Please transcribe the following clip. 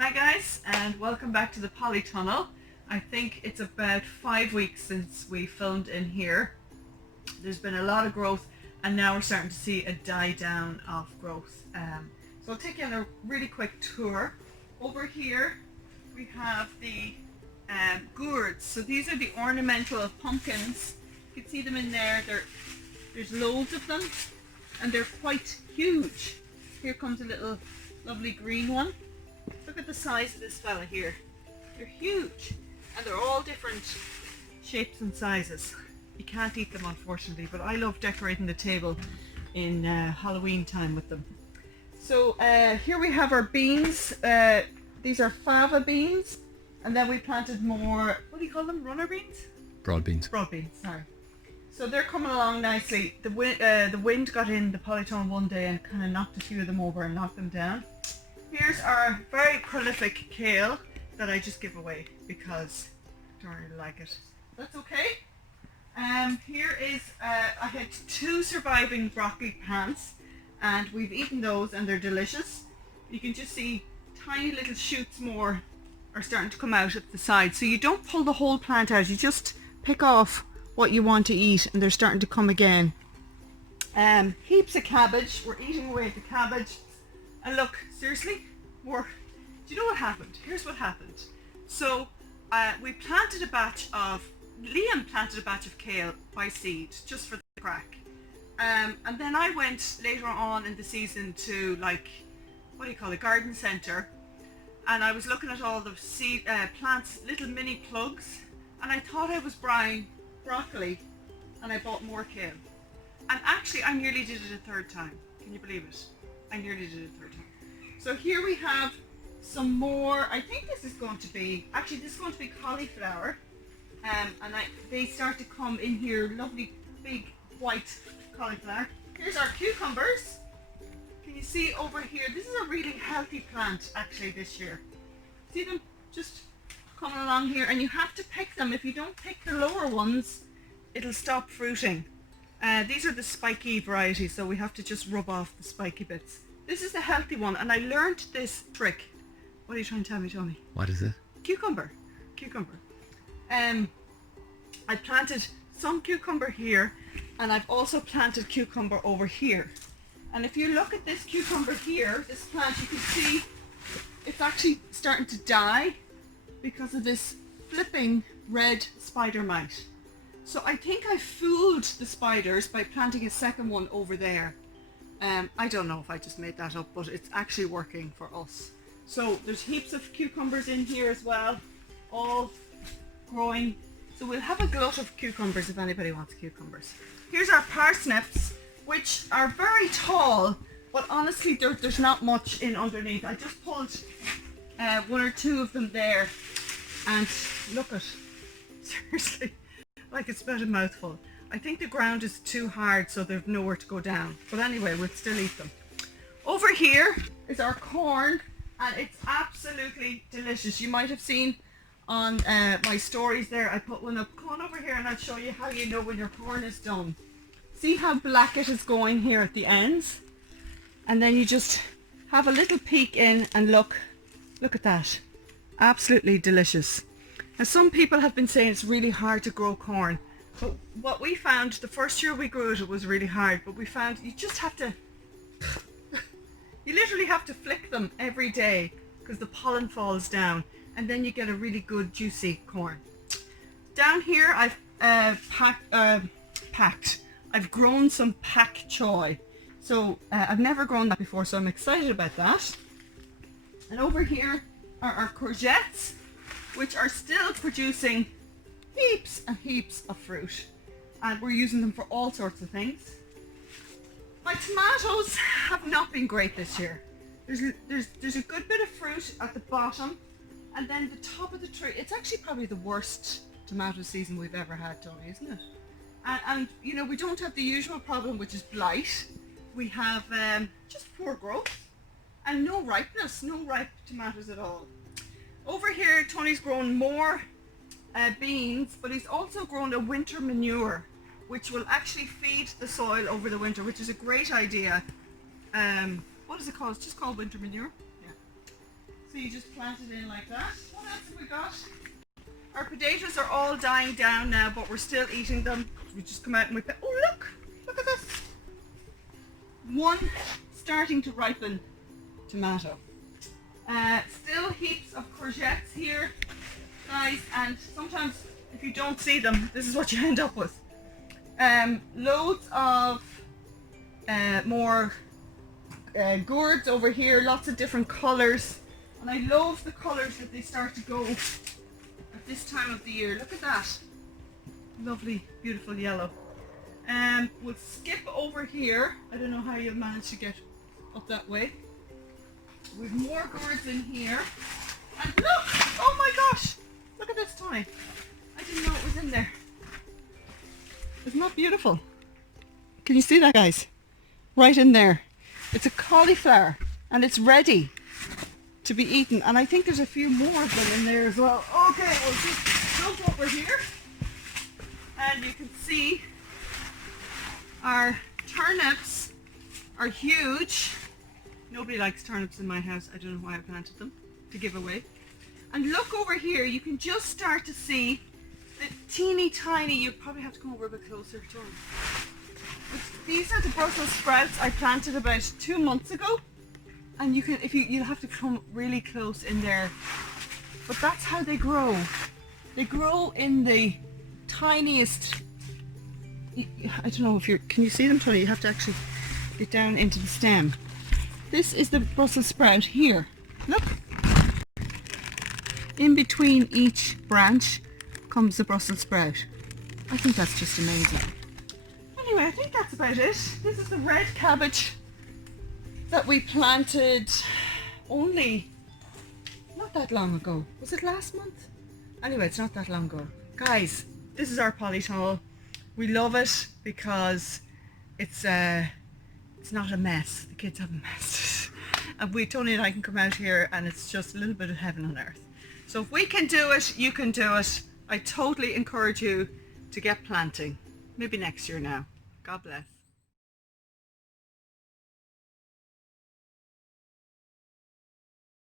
Hi guys, and welcome back to the Polytunnel. I think it's about 5 weeks since we filmed in here. There's been a lot of growth and now we're starting to see a die down of growth. So I'll take you on a really quick tour. Over here we have the gourds. So these are the ornamental pumpkins. You can see them in there. There's loads of them and they're quite huge. Here comes a little lovely green one. Look at the size of this fella here. They're huge and they're all different shapes and sizes. You can't eat them unfortunately, but I love decorating the table in Halloween time with them. So here we have our beans. These are fava beans, and then we planted more, what do you call them, runner beans? Broad beans. Broad beans, sorry. So they're coming along nicely. The wind got in the polytunnel one day and kind of knocked a few of them over and knocked them down. Here's our very prolific kale that I just give away because I don't really like it. That's okay. Here is, I had 2 surviving broccoli plants and we've eaten those and they're delicious. You can just see tiny little shoots more are starting to come out at the side. So you don't pull the whole plant out, you just pick off what you want to eat and they're starting to come again. Heaps of cabbage, we're eating away at the cabbage. And look, seriously, do you know what happened? Here's what happened. So Liam planted a batch of kale by seed, just for the crack. And then I went later on in the season to a garden centre. And I was looking at all the seed plants, little mini plugs. And I thought I was buying broccoli and I bought more kale. And actually I nearly did it a third time. Can you believe it? I nearly did it a third time. So here we have some more. I think this is going to be cauliflower. They start to come in here, lovely big white cauliflower. Here's our cucumbers. Can you see over here? This is a really healthy plant actually this year. See them just coming along here, and you have to pick them. If you don't pick the lower ones, it'll stop fruiting. These are the spiky varieties, so we have to just rub off the spiky bits. This is the healthy one, and I learned this trick. What are you trying to tell me, Tony? What is it? Cucumber. I planted some cucumber here, and I've also planted cucumber over here. And if you look at this cucumber here, this plant, you can see it's actually starting to die because of this flipping red spider mite. So I think I fooled the spiders by planting a second one over there. I don't know if I just made that up, but it's actually working for us. So there's heaps of cucumbers in here as well, all growing. So we'll have a glut of cucumbers if anybody wants cucumbers. Here's our parsnips, which are very tall, but honestly there's not much in underneath. I just pulled 1 or 2 of them there, and look at, seriously, like it's about a mouthful. I think the ground is too hard, so they've nowhere to go down. But anyway, we'll still eat them. Over here is our corn, and it's absolutely delicious. You might have seen on my stories there, I put one up. Come on over here and I'll show you how you know when your corn is done. See how black it is going here at the ends? And then you just have a little peek in and look at that. Absolutely delicious. Now some people have been saying it's really hard to grow corn. But what we found, the first year we grew it, it was really hard, but we found you just have to, you literally have to flick them every day because the pollen falls down, and then you get a really good juicy corn. Down here I've I've grown some pak choy. So I've never grown that before, so I'm excited about that. And over here are our courgettes, which are still producing heaps and heaps of fruit, and we're using them for all sorts of things. My tomatoes have not been great this year. There's a good bit of fruit at the bottom, and then the top of the tree, it's actually probably the worst tomato season we've ever had, Tony, isn't it? And you know, we don't have the usual problem, which is blight. We have just poor growth and no ripeness, no ripe tomatoes at all. Over here Tony's grown more beans, but he's also grown a winter manure which will actually feed the soil over the winter, which is a great idea. What is it called? It's just called winter manure. Yeah. So you just plant it in like that. What else have we got? Our potatoes are all dying down now, but we're still eating them. We just come out and we put, oh look at this. One starting to ripen tomato. Still heaps of courgettes here, guys, and sometimes if you don't see them, this is what you end up with. Loads of more gourds over here, lots of different colours, and I love the colours that they start to go at this time of the year. Look at that, lovely beautiful yellow. We'll skip over here. I don't know how you'll manage to get up that way. We've more gourds in here, and look, oh my gosh, look at this thyme. I didn't know it was in there. Isn't that beautiful? Can you see that, guys? Right in there. It's a cauliflower and it's ready to be eaten, and I think there's a few more of them in there as well. Okay, we'll just jump over here and you can see our turnips are huge. Nobody likes turnips in my house. I don't know why I planted them to give away. And look over here, you can just start to see the teeny tiny, you probably have to come over a bit closer to them. But these are the Brussels sprouts I planted about 2 months ago. And you can, you'll have to come really close in there. But that's how they grow. They grow in the tiniest, I don't know if can you see them, Tony? You have to actually get down into the stem. This is the Brussels sprout here. Look. In between each branch comes the Brussels sprout. I think that's just amazing. Anyway, I think that's about it. This is the red cabbage that we planted only not that long ago. Was it last month? Anyway, it's not that long ago. Guys, this is our polytunnel. We love it because it's not a mess. The kids haven't messed it. And Tony and I can come out here and it's just a little bit of heaven on earth. So if we can do it, you can do it. I totally encourage you to get planting. Maybe next year now. God bless.